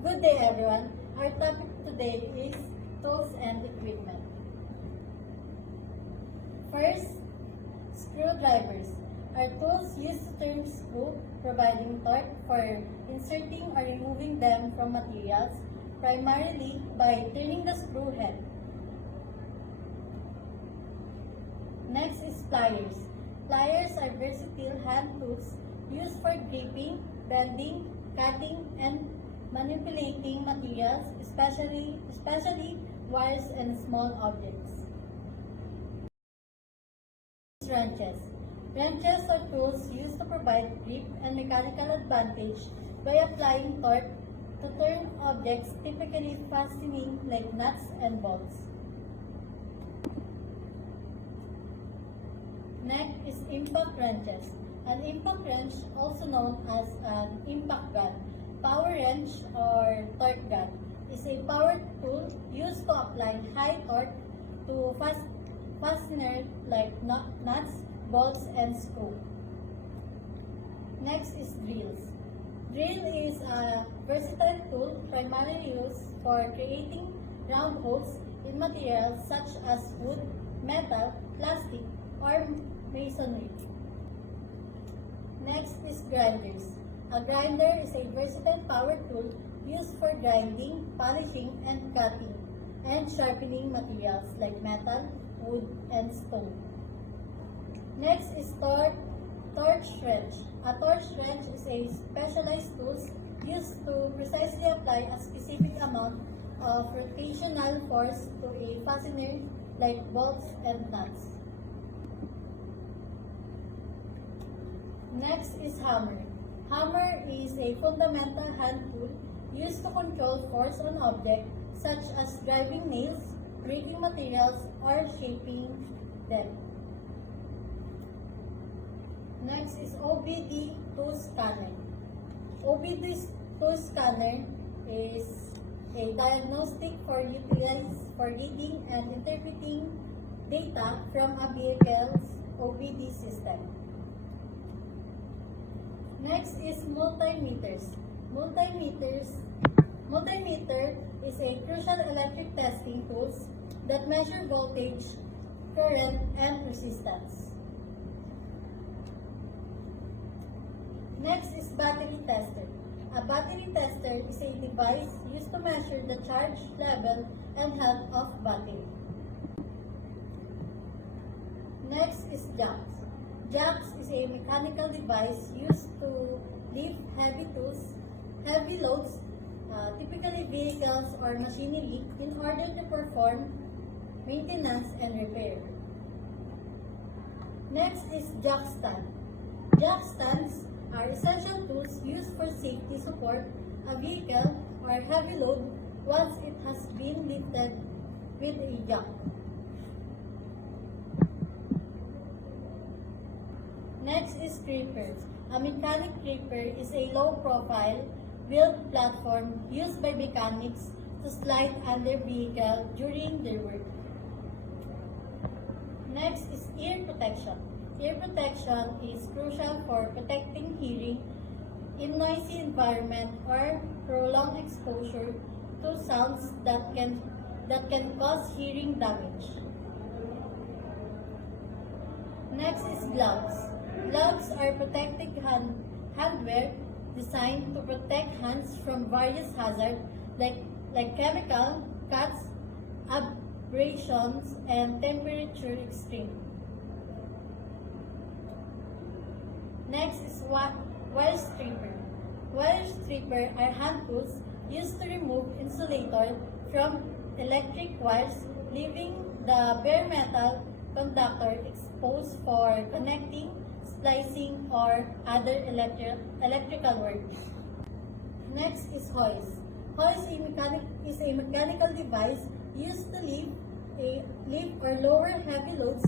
Good day everyone. Our topic today is tools and equipment. First, screwdrivers are tools used to turn screw, providing torque for inserting or removing them from materials, primarily by turning the screw head. Next is pliers. Pliers are versatile hand tools used for gripping, bending, cutting, and manipulating materials, especially wires and small objects. Wrenches. Wrenches are tools used to provide grip and mechanical advantage by applying torque to turn objects, typically fastening like nuts and bolts. Next is impact wrenches. An impact wrench, also known as an impact gun, power wrench or torque gun, is a power tool used to apply high torque to fasteners like nuts, bolts, and screw. Next is drills. Drill is a versatile tool primarily used for creating round holes in materials such as wood, metal, plastic, or masonry. Next is grinders. A grinder is a versatile power tool used for grinding, polishing, and cutting, and sharpening materials like metal, wood, and stone. Next is torch wrench. A torch wrench is a specialized tool used to precisely apply a specific amount of rotational force to a fastener like bolts and nuts. Next is hammer. Hammer is a fundamental hand tool used to control force on objects such as driving nails, breaking materials, or shaping them. Next is OBD tool scanner. OBD tool scanner is a diagnostic for utilized for reading and interpreting data from a vehicle's OBD system. Next is multimeters. Multimeter is a crucial electric testing tool that measure voltage, current, and resistance. Next is battery tester. A battery tester is a device used to measure the charge level and health of battery. Next is jacks. Jacks is a mechanical device used to lift heavy loads, typically vehicles or machinery, in order to perform maintenance and repair. Next is jack stand. Jack stands are essential tools used for safety support a vehicle or heavy load once it has been lifted with a jack. Next is creeper. A mechanic creeper is a low-profile wheeled platform used by mechanics to slide under vehicle during their work. Next is ear protection. Ear protection is crucial for protecting hearing in noisy environment or prolonged exposure to sounds that can cause hearing damage. Next is gloves. Gloves are protective handwear designed to protect hands from various hazards like chemical, cuts, abrasions, and temperature extreme. Next is wire stripper. Wire stripper are hand tools used to remove insulator from electric wires, leaving the bare metal conductor exposed for connecting, splicing, or other electrical work. Next is hoist. Hoist is a mechanical device used to lift or lower heavy loads,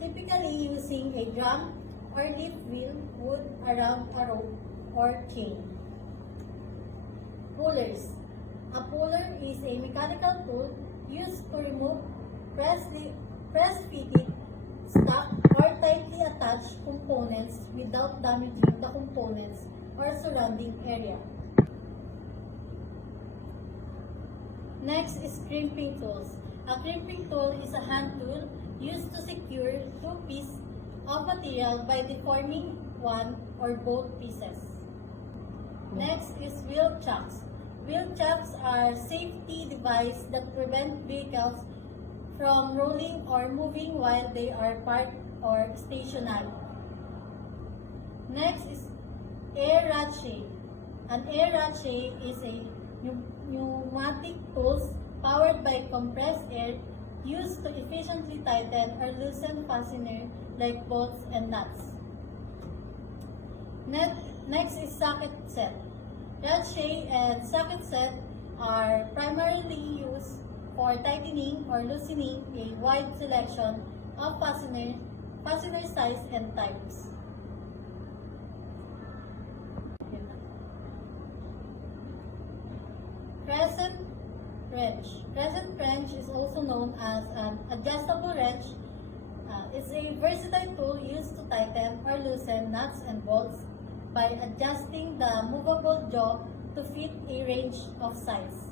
typically using a drum or lift wheel wood around a rope or chain. Pullers. A puller is a mechanical tool used to remove press-fitted, stuck, or tightly attached components without damaging the components or surrounding area. Next is crimping tools. A crimping tool is a hand tool used to secure two pieces of material by deforming one or both pieces. Next is wheel chocks. Wheel chocks are safety devices that prevent vehicles from rolling or moving while they are parked or stationary. Next is air ratchet. An air ratchet is a pneumatic tools powered by compressed air used to efficiently tighten or loosen fasteners like bolts and nuts. Next is socket set. Ratchet and socket set are primarily used for tightening or loosening a wide selection of fastener size and types. Crescent wrench. Crescent wrench is also known as an adjustable wrench. It's a versatile tool used to tighten or loosen nuts and bolts by adjusting the movable jaw to fit a range of size.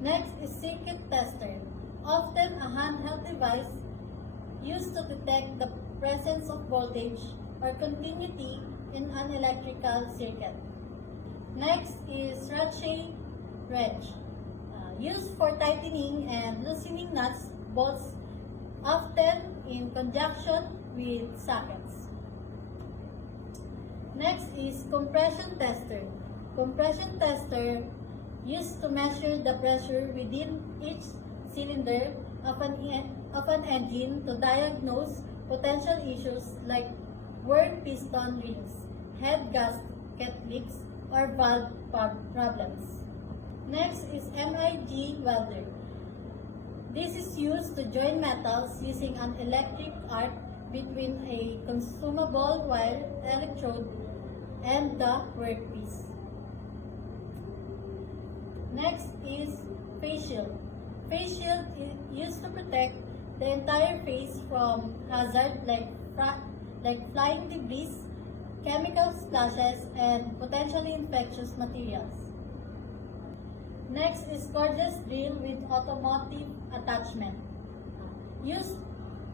Next is circuit tester, often a handheld device used to detect the presence of voltage or continuity in an electrical circuit. Next is ratchet wrench, used for tightening and loosening nuts, bolts, often in conjunction with sockets. Next is compression tester. Compression tester used to measure the pressure within each cylinder of an engine to diagnose potential issues like worn piston rings, head gasket leaks, or valve problems. Next is MIG welder. This is used to join metals using an electric arc between a consumable wire electrode and the workpiece. Next is face shield. Face shield is used to protect the entire face from hazard like flying debris, chemical splashes, and potentially infectious materials. Next is cordless drill with automotive attachment, used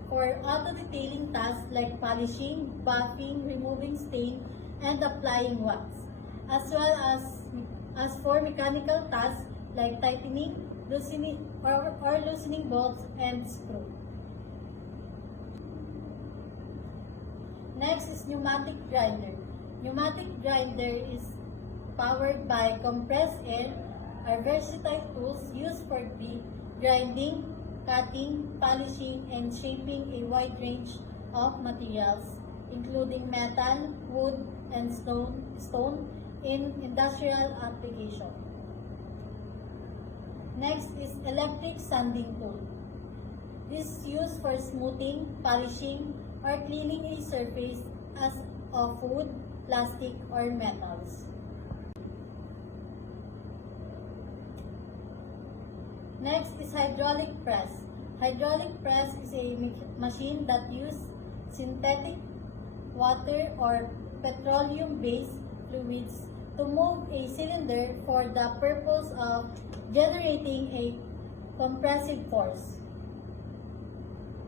for auto detailing tasks like polishing, buffing, removing stain, and applying wax, as well as for mechanical tasks like tightening, loosening, or loosening bolts and screws. Next is pneumatic grinder. Pneumatic grinder is powered by compressed air, are versatile tools used for grinding, cutting, polishing, and shaping a wide range of materials, including metal, wood, and stone in industrial application. Next is electric sanding tool. This is used for smoothing, polishing, or cleaning a surface as of wood, plastic, or metals. Next is hydraulic press. Hydraulic press is a machine that uses synthetic water or petroleum-based fluids to move a cylinder for the purpose of generating a compressive force.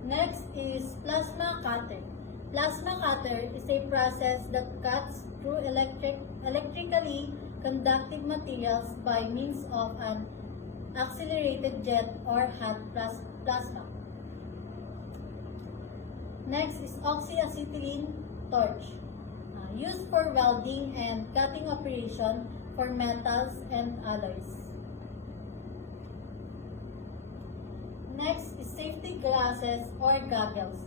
Next is plasma cutter. Plasma cutter is a process that cuts through electrically conductive materials by means of an accelerated jet or hot plasma. Next is oxyacetylene torch, used for welding and cutting operation for metals and alloys. Next is safety glasses or goggles.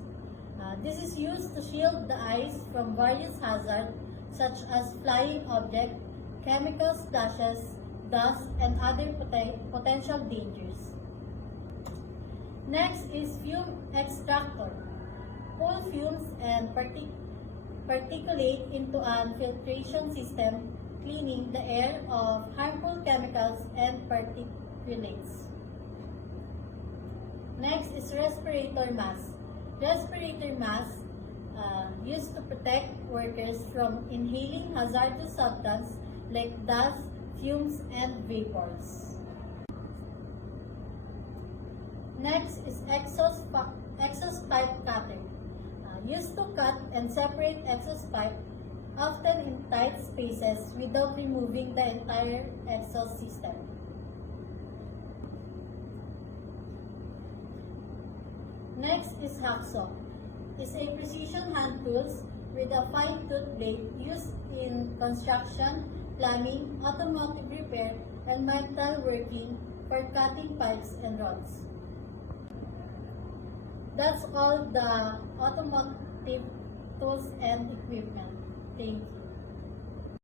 This is used to shield the eyes from various hazards such as flying objects, chemical splashes, dust, and other potential dangers. Next is fume extractor. Pull fumes and particulate into an filtration system, cleaning the air of harmful chemicals and particulates. Next is respirator mask. Respirator mask used to protect workers from inhaling hazardous substances like dust, fumes, and vapors. Next is exhaust pipe cutting. Used to cut and separate exhaust pipe, often in tight spaces without removing the entire exhaust system. Next is hacksaw. It's a precision hand tools with a fine-tooth blade used in construction, plumbing, automotive repair, and metalworking for cutting pipes and rods. That's all the automotive tools and equipment. Thank you.